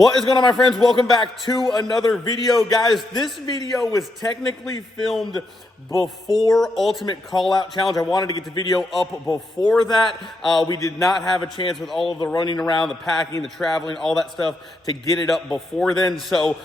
What is going on, my friends? Welcome back to another video. Guys, this video was technically filmed before Ultimate Callout Challenge. I wanted to get the video up before that. We did not have a chance with all of the running around, the packing, the traveling, all that stuff to get it up before then. So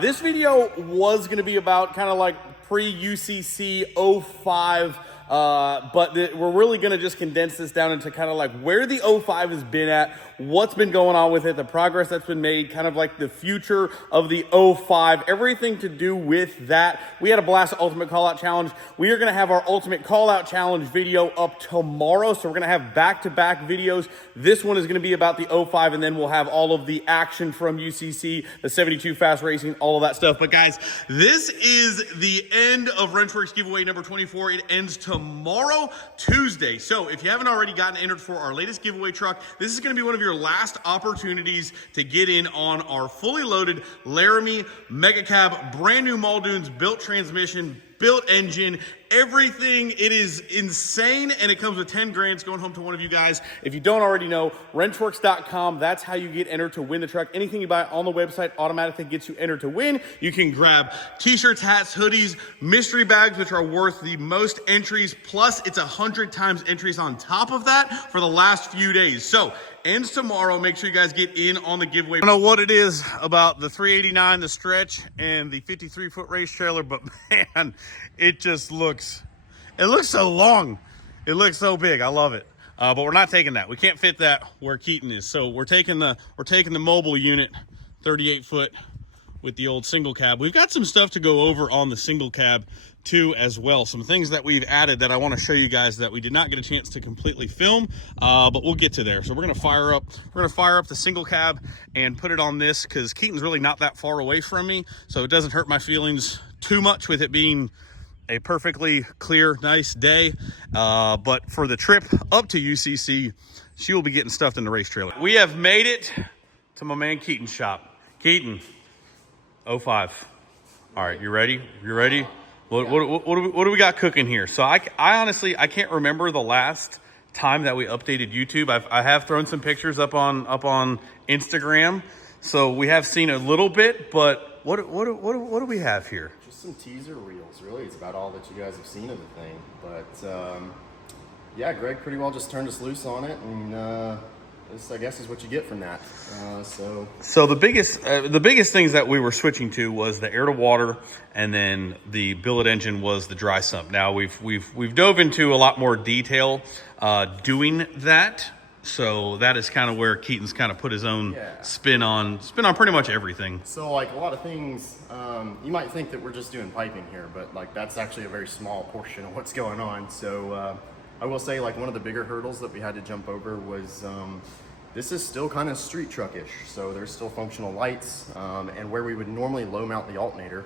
this video was going to be about kind of like pre-UCC 05, but we're really going to just condense this down into kind of like where the 05 has been at, what's been going on with it, the progress that's been made, kind of like the future of the 05, everything to do with that. We had a blast at Ultimate Callout Challenge. We are going to have our Ultimate Callout Challenge video up tomorrow, so we're going to have back-to-back videos. This one is going to be about the 05, and then we'll have all of the action from UCC, the 72 fast racing, all of that stuff. But guys, this is the end of Wrenchworks giveaway number 24. It ends tomorrow, Tuesday. So if you haven't already gotten entered for our latest giveaway truck, this is going to be one of your last opportunities to get in on our fully loaded Laramie Mega Cab, brand new Muldoon's, built transmission, built engine, everything. It is insane, and it comes with 10 grand. It's going home to one of you guys. If you don't already know, wrenchworks.com, that's how you get entered to win the truck. Anything you buy on the website automatically gets you entered to win. You can grab t-shirts, hats, hoodies, mystery bags, which are worth the most entries, plus it's 100 times entries on top of that for the last few days. So ends tomorrow. Make sure you guys get in on the giveaway. I don't know what it is about the 389, the stretch, and the 53-foot race trailer, but man, it just looks, it looks so long. It looks so big. I love it. But we're not taking that. We can't fit that where Keaton is. So we're taking the mobile unit, 38-foot with the old single cab. We've got some stuff to go over on the single cab too as well. Some things that we've added that I want to show you guys that we did not get a chance to completely film, but we'll get to there. So we're going to fire up the single cab and put it on this because Keaton's really not that far away from me, so it doesn't hurt my feelings too much with it being a perfectly clear, nice day. But for the trip up to UCC, she will be getting stuffed in the race trailer. We have made it to my man Keaton's shop. Keaton, 05. All right, you ready? You ready? What do we got cooking here? So I honestly, I can't remember the last time that we updated YouTube. I have thrown some pictures up on Instagram, so we have seen a little bit. But what do we have here? Just some teaser reels, really. It's about all that you guys have seen of the thing. But yeah, Greg pretty well just turned us loose on it, and this, I guess, is what you get from that. So the biggest things that we were switching to was the air to water, and then the billet engine was the dry sump. Now we've dove into a lot more detail doing that. So that is kind of where Keaton's kind of put his own spin on pretty much everything. So like a lot of things, you might think that we're just doing piping here, but like that's actually a very small portion of what's going on. So I will say, like, one of the bigger hurdles that we had to jump over was this is still kind of street truckish. So there's still functional lights, and where we would normally low mount the alternator,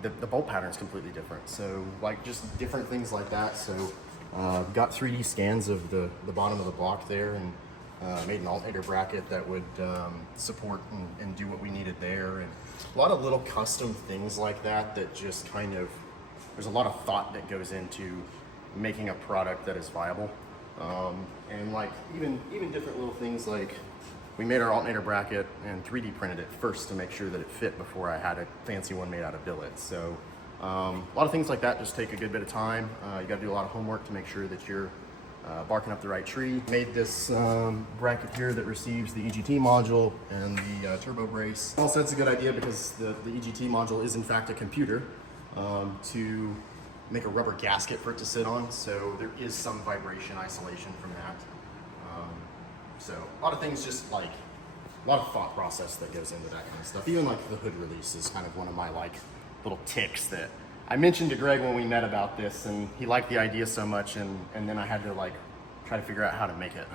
the bolt pattern is completely different. So like just different things like that. So got 3D scans of the bottom of the block there, and made an alternator bracket that would support and do what we needed there. And a lot of little custom things like that just kind of, there's a lot of thought that goes into making a product that is viable. And like even different little things, like we made our alternator bracket and 3D printed it first to make sure that it fit before I had a fancy one made out of billet. So a lot of things like that just take a good bit of time. You got to do a lot of homework to make sure that you're barking up the right tree. Made this bracket here that receives the EGT module and the turbo brace. Also, it's a good idea because the EGT module is in fact a computer to make a rubber gasket for it to sit on, so there is some vibration isolation from that. So a lot of things, just like a lot of thought process that goes into that kind of stuff. Even like the hood release is kind of one of my like little ticks that I mentioned to Greg when we met about this, and he liked the idea so much, and then I had to like try to figure out how to make it.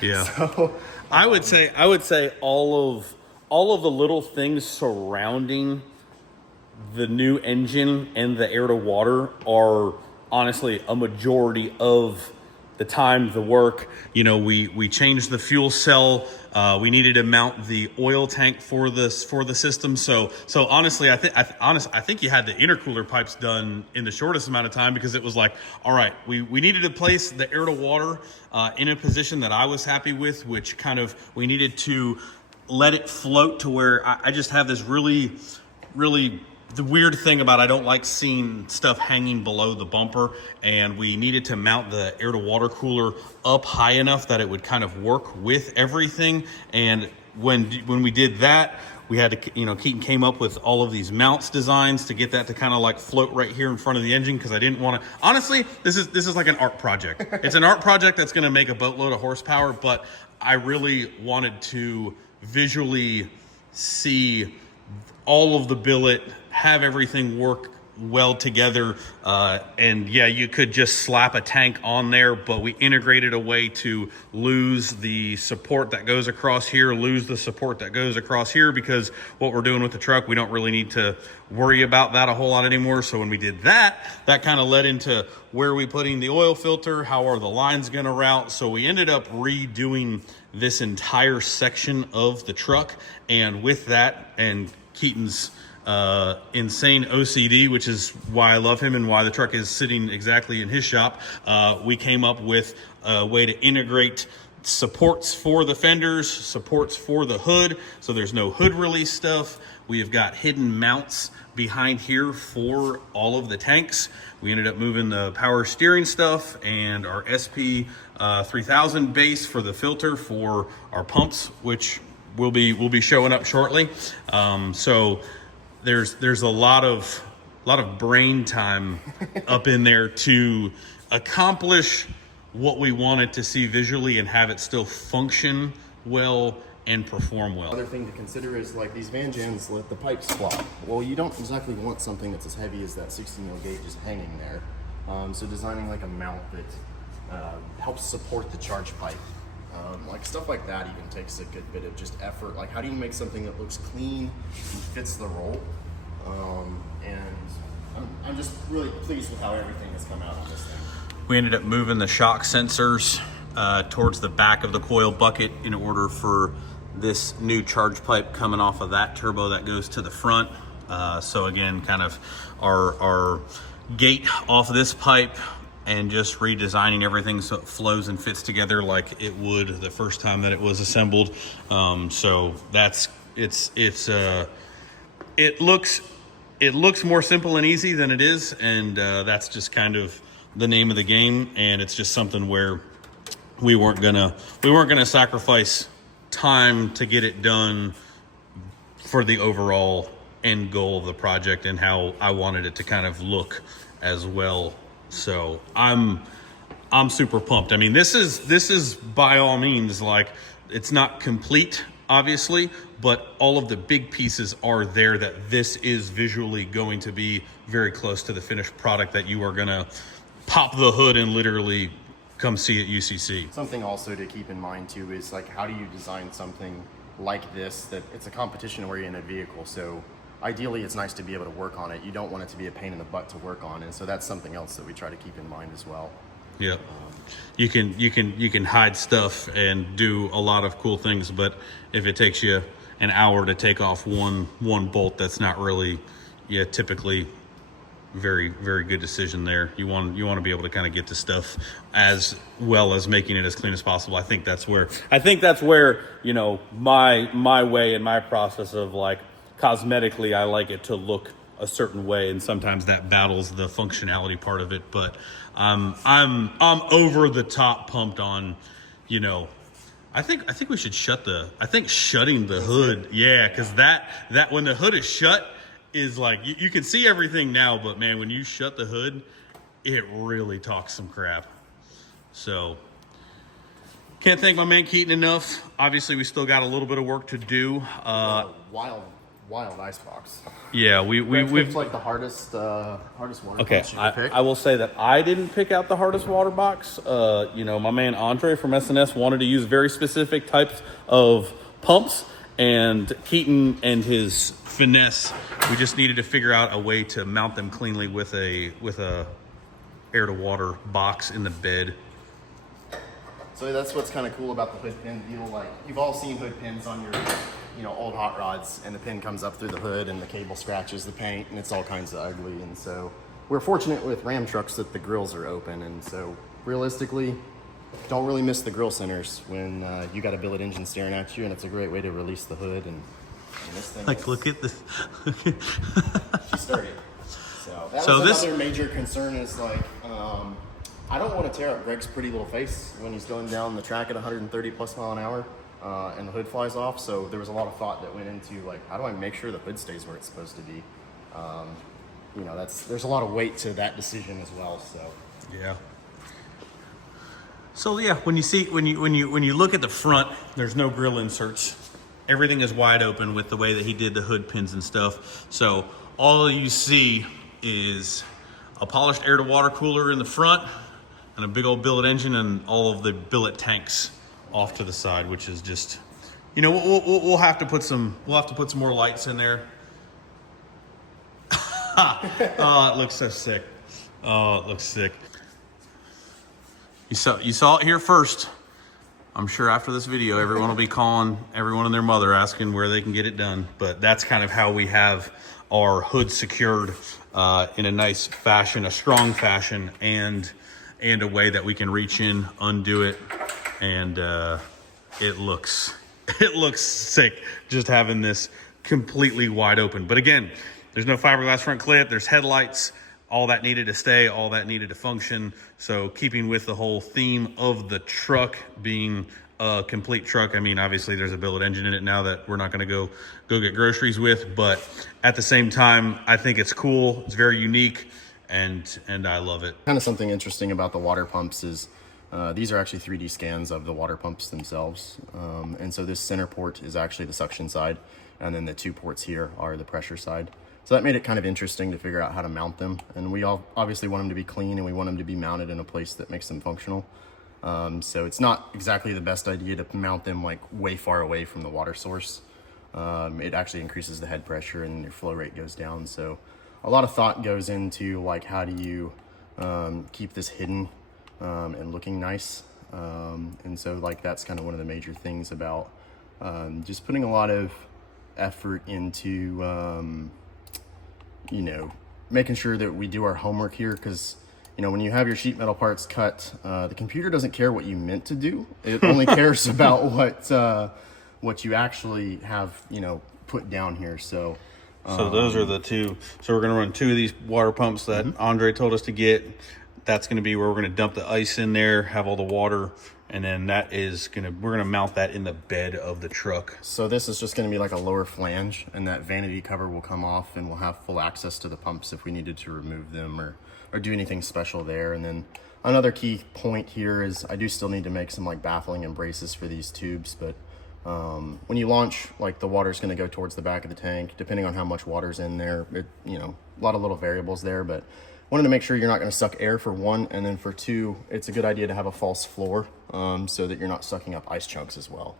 Yeah. So I would say all of the little things surrounding the new engine and the air to water are honestly a majority of the time, the work. You know, we changed the fuel cell. We needed to mount the oil tank for the system. So honestly, I think you had the intercooler pipes done in the shortest amount of time, because it was like, all right, we needed to place the air to water in a position that I was happy with, which kind of we needed to let it float to where I just have this really the weird thing about I don't like seeing stuff hanging below the bumper, and we needed to mount the air to water cooler up high enough that it would kind of work with everything. And when we did that, we had to, you know, Keaton came up with all of these mounts designs to get that to kind of like float right here in front of the engine, because I didn't want to, honestly, this is like an art project. It's an art project that's going to make a boatload of horsepower, but I really wanted to visually see all of the billet, have everything work well together. And yeah, you could just slap a tank on there, but we integrated a way to lose the support that goes across here, lose the support that goes across here, because what we're doing with the truck, we don't really need to worry about that a whole lot anymore. So when we did that, that kind of led into where are we putting the oil filter, how are the lines gonna route. So we ended up redoing this entire section of the truck. And with that, and Keaton's insane OCD, which is why I love him and why the truck is sitting exactly in his shop, we came up with a way to integrate supports for the fenders, supports for the hood, so there's no hood release stuff. We have got hidden mounts behind here for all of the tanks. We ended up moving the power steering stuff and our SP 3000 base for the filter for our pumps, which will be showing up shortly. So there's a lot of brain time up in there to accomplish what we wanted to see visually and have it still function well and perform well. Another thing to consider is like these Van Jans let the pipes flop. Well, you don't exactly want something that's as heavy as that 16 mil gauge just hanging there. So designing like a mount that helps support the charge pipe. Like stuff like that even takes a good bit of just effort. Like how do you make something that looks clean and fits the role? And I'm just really pleased with how everything has come out on this thing. We ended up moving the shock sensors towards the back of the coil bucket in order for this new charge pipe coming off of that turbo that goes to the front. So again, kind of our gate off this pipe, and just redesigning everything so it flows and fits together like it would the first time that it was assembled. So that's it looks more simple and easy than it is, and that's just kind of the name of the game. And it's just something where we weren't gonna sacrifice time to get it done for the overall end goal of the project and how I wanted it to kind of look as well. So I'm super pumped. I mean, this is by all means, like, it's not complete, obviously, but all of the big pieces are there that this is visually going to be very close to the finished product that you are gonna pop the hood and literally come see at UCC. Something also to keep in mind too is like, how do you design something like this that it's a competition-oriented vehicle? So ideally, it's nice to be able to work on it. You don't want it to be a pain in the butt to work on, and so that's something else that we try to keep in mind as well. Yeah, you can hide stuff and do a lot of cool things, but if it takes you an hour to take off one bolt, that's not really, typically very good decision there. You want to be able to kind of get the stuff as well as making it as clean as possible. I think that's where you know, my way and my process of, like, cosmetically, I like it to look a certain way, and sometimes that battles the functionality part of it. But I'm over the top pumped on, you know, I think we should shutting the hood, because that when the hood is shut is like, you can see everything now, but man, when you shut the hood, it really talks some crap. So can't thank my man Keaton enough. Obviously, we still got a little bit of work to do. Wild icebox. Yeah, we've like the hardest water okay, box you can pick. I will say that I didn't pick out the hardest water box. You know, my man Andre from SNS wanted to use very specific types of pumps, and Keaton and his finesse, we just needed to figure out a way to mount them cleanly with a air to water box in the bed. So that's what's kind of cool about the hood pin deal. Like, you've all seen hood pins on your, old hot rods, and the pin comes up through the hood and the cable scratches the paint, and it's all kinds of ugly. And so we're fortunate with Ram trucks that the grills are open, and so realistically, don't really miss the grill centers when you got a billet engine staring at you, and it's a great way to release the hood. And this thing, like, look at this. She started. So that was another major concern is like, I don't want to tear up Greg's pretty little face when he's going down the track at 130 plus mile an hour and the hood flies off. So there was a lot of thought that went into like, how do I make sure the hood stays where it's supposed to be? You know, there's a lot of weight to that decision as well. So yeah. So yeah, when you look at the front, there's no grill inserts. Everything is wide open with the way that he did the hood pins and stuff. So all you see is a polished air to water cooler in the front and a big old billet engine and all of the billet tanks off to the side, which is just, you know, we'll have to put some more lights in there. Oh, it looks so sick. Oh, it looks sick. You saw it here first. I'm sure after this video, everyone will be calling everyone and their mother asking where they can get it done. But that's kind of how we have our hood secured in a nice fashion, a strong fashion, and a way that we can reach in, undo it, and it looks sick just having this completely wide open. But again, there's no fiberglass front clip. There's headlights. All that needed to stay, all that needed to function. So keeping with the whole theme of the truck being a complete truck. I mean, obviously there's a billet engine in it now that we're not gonna go get groceries with, but at the same time, I think it's cool. It's very unique, and I love it. Kind of something interesting about the water pumps is these are actually 3D scans of the water pumps themselves. And so this center port is actually the suction side, and then the 2 ports here are the pressure side. So that made it kind of interesting to figure out how to mount them. And we all obviously want them to be clean, and we want them to be mounted in a place that makes them functional. So it's not exactly the best idea to mount them like way far away from the water source. It actually increases the head pressure and your flow rate goes down. So a lot of thought goes into like, how do you keep this hidden and looking nice? And so like, that's kind of one of the major things about just putting a lot of effort into you know, making sure that we do our homework here, because, you know, when you have your sheet metal parts cut, the computer doesn't care what you meant to do. It only cares about what you actually have, you know, put down here. So those are the two. So we're going to run 2 of these water pumps that Andre told us to get. That's going to be where we're going to dump the ice in there, have all the water, and then we're going to mount that in the bed of the truck. So this is just going to be like a lower flange, and that vanity cover will come off, and we'll have full access to the pumps if we needed to remove them or do anything special there. And then another key point here is I do still need to make some like baffling and braces for these tubes, but when you launch, like, the water's going to go towards the back of the tank, depending on how much water's in there. You know, a lot of little variables there, but wanted to make sure you're not going to suck air for 1, and then for 2, it's a good idea to have a false floor so that you're not sucking up ice chunks as well.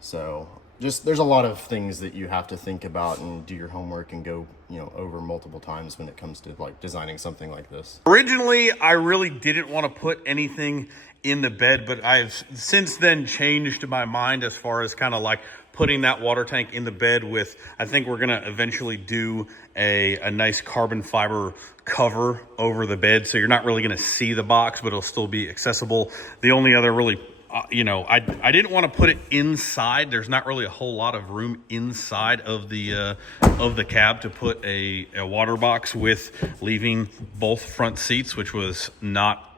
So just, there's a lot of things that you have to think about and do your homework and go, you know, over multiple times when it comes to like designing something like this. Originally, I really didn't want to put anything in the bed, but I've since then changed my mind as far as kind of like putting that water tank in the bed with, I think we're gonna eventually do a nice carbon fiber cover over the bed, so you're not really gonna see the box, but it'll still be accessible. The only other really, you know, I didn't want to put it inside. There's not really a whole lot of room inside of the cab to put a water box with leaving both front seats, which was not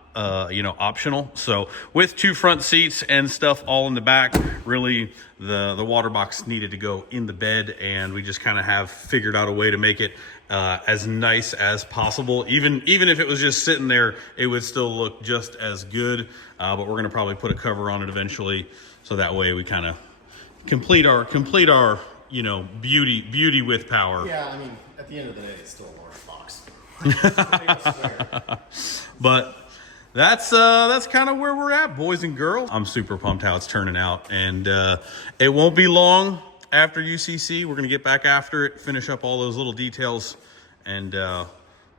you know, optional. So with 2 front seats and stuff all in the back, really the water box needed to go in the bed, and we just kind of have figured out a way to make it as nice as possible. Even if it was just sitting there, it would still look just as good. But we're gonna probably put a cover on it eventually, so that way we kind of complete our you know, beauty with power. Yeah, I mean, at the end of the day, it's still a large box. But that's kind of where we're at, boys and girls. I'm super pumped how it's turning out, and it won't be long after UCC. We're gonna get back after it, finish up all those little details, and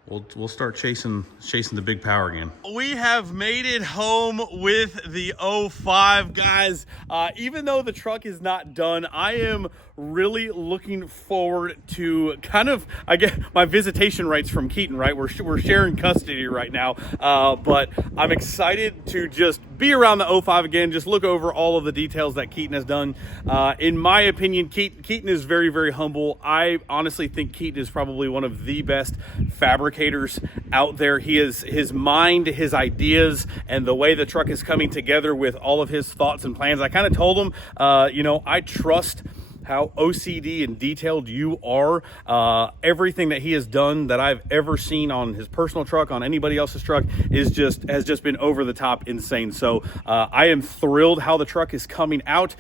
we'll start chasing the big power again. We have made it home with the 05, guys. Even though the truck is not done, I am really looking forward to kind of, I get my visitation rights from Keaton, right? We're sharing custody right now, but I'm excited to just be around the 05 again, just look over all of the details that Keaton has done. In my opinion, Keaton is very, very humble. I honestly think Keaton is probably one of the best fabricators out there. He is, his mind, his ideas, and the way the truck is coming together with all of his thoughts and plans. I kind of told him, you know, I trust how OCD and detailed you are. Everything that he has done that I've ever seen on his personal truck, on anybody else's truck, has just been over the top insane. So I am thrilled how the truck is coming out.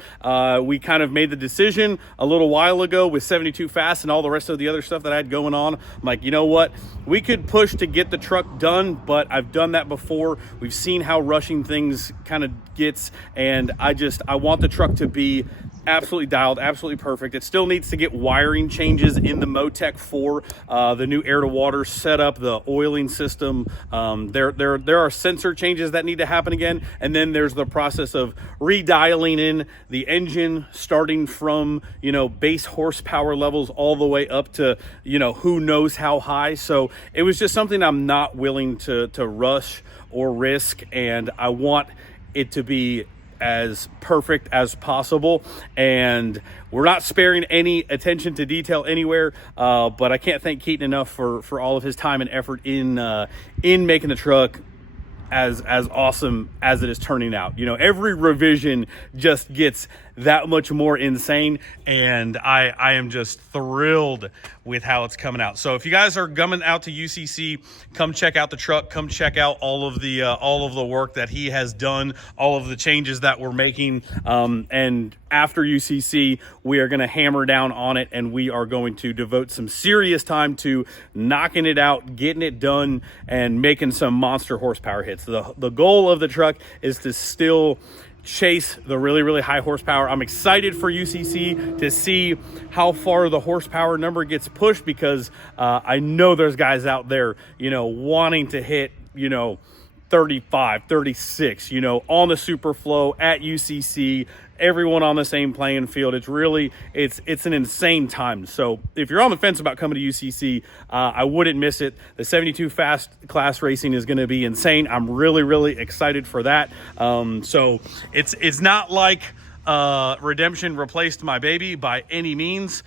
We kind of made the decision a little while ago with 72 Fast and all the rest of the other stuff that I had going on. I'm like, you know what? We could push to get the truck done, but I've done that before. We've seen how rushing things kind of gets, and I want the truck to be absolutely dialed, absolutely perfect. It still needs to get wiring changes in the Motec 4, the new air to water setup, the oiling system. There are sensor changes that need to happen again. And then there's the process of redialing in the engine, starting from, you know, base horsepower levels all the way up to, you know, who knows how high. So it was just something I'm not willing to rush or risk. And I want it to be as perfect as possible, and we're not sparing any attention to detail anywhere, but I can't thank Keaton enough for all of his time and effort in making the truck as awesome as it is turning out. You know, every revision just gets that much more insane, and I am just thrilled with how it's coming out. So if you guys are coming out to UCC, come check out the truck, come check out all of the work that he has done, all of the changes that we're making, and after UCC we are going to hammer down on it, and we are going to devote some serious time to knocking it out, getting it done, and making some monster horsepower hits. The goal of the truck is to still chase the really, really high horsepower. I'm excited for UCC to see how far the horsepower number gets pushed, because I know there's guys out there, you know, wanting to hit, you know, 35, 36, you know, on the Superflow at UCC, everyone on the same playing field. It's really, it's an insane time. So if you're on the fence about coming to UCC, I wouldn't miss it. The 72 Fast class racing is going to be insane. I'm really, really excited for that. So it's not like Redemption replaced my baby by any means.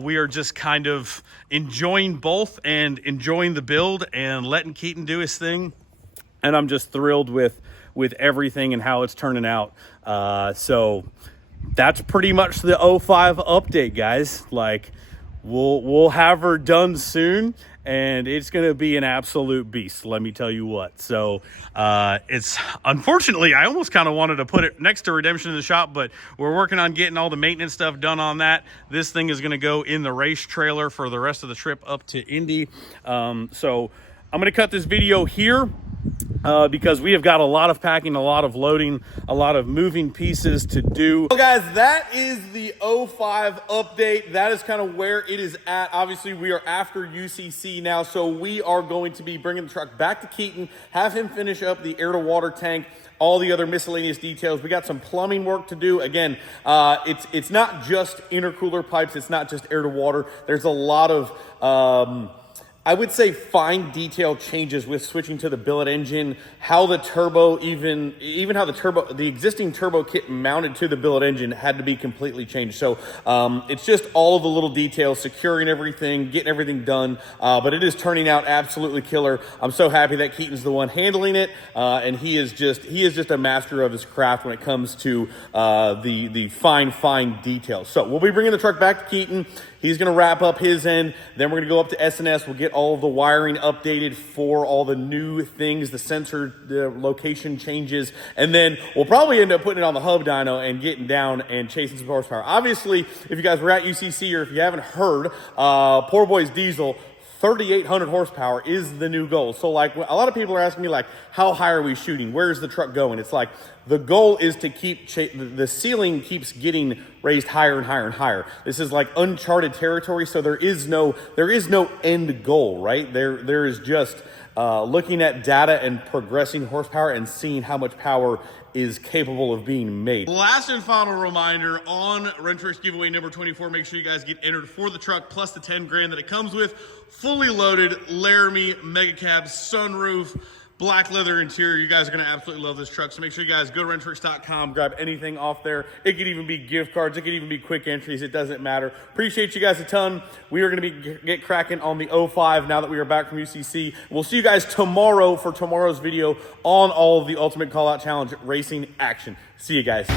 We are just kind of enjoying both and enjoying the build and letting Keaton do his thing. And I'm just thrilled with everything and how it's turning out. So that's pretty much the 05 update, guys. Like, we'll have her done soon, and it's going to be an absolute beast, let me tell you what. So it's, unfortunately, I almost kind of wanted to put it next to Redemption in the shop, but we're working on getting all the maintenance stuff done on that. This thing is going to go in the race trailer for the rest of the trip up to Indy. So I'm going to cut this video here, because we have got a lot of packing, a lot of loading, a lot of moving pieces to do. Well, guys, that is the 05 update. That is kind of where it is at. Obviously, we are after UCC now, so we are going to be bringing the truck back to Keaton, have him finish up the air-to-water tank, all the other miscellaneous details. We got some plumbing work to do. Again, it's not just intercooler pipes. It's not just air-to-water. There's a lot of I would say fine detail changes with switching to the billet engine, how the turbo, even how the existing turbo kit mounted to the billet engine had to be completely changed. So it's just all of the little details, securing everything, getting everything done. But it is turning out absolutely killer. I'm so happy that Keaton's the one handling it, and he is just a master of his craft when it comes to the fine details. So we'll be bringing the truck back to Keaton. He's going to wrap up his end. Then we're going to go up to S&S. We'll get all of the wiring updated for all the new things, the sensor, the location changes. And then we'll probably end up putting it on the hub dyno and getting down and chasing some horsepower. Obviously, if you guys were at UCC or if you haven't heard, Poor Boy's Diesel, 3,800 horsepower is the new goal. So like, a lot of people are asking me like, how high are we shooting? Where's the truck going? It's like, the goal is to keep, the ceiling keeps getting raised higher and higher and higher. This is like uncharted territory. So there is no end goal, right? There is just looking at data and progressing horsepower and seeing how much power is capable of being made. Last and final reminder on Wrench Race giveaway number 24, make sure you guys get entered for the truck plus the 10 grand that it comes with. Fully loaded Laramie Mega Cab sunroof, black leather interior. You guys are gonna absolutely love this truck. So make sure you guys go to wrenchworks.com, grab anything off there. It could even be gift cards. It could even be quick entries. It doesn't matter. Appreciate you guys a ton. We are gonna get cracking on the 05 now that we are back from UCC. We'll see you guys tomorrow for tomorrow's video on all of the Ultimate Callout Challenge racing action. See you guys.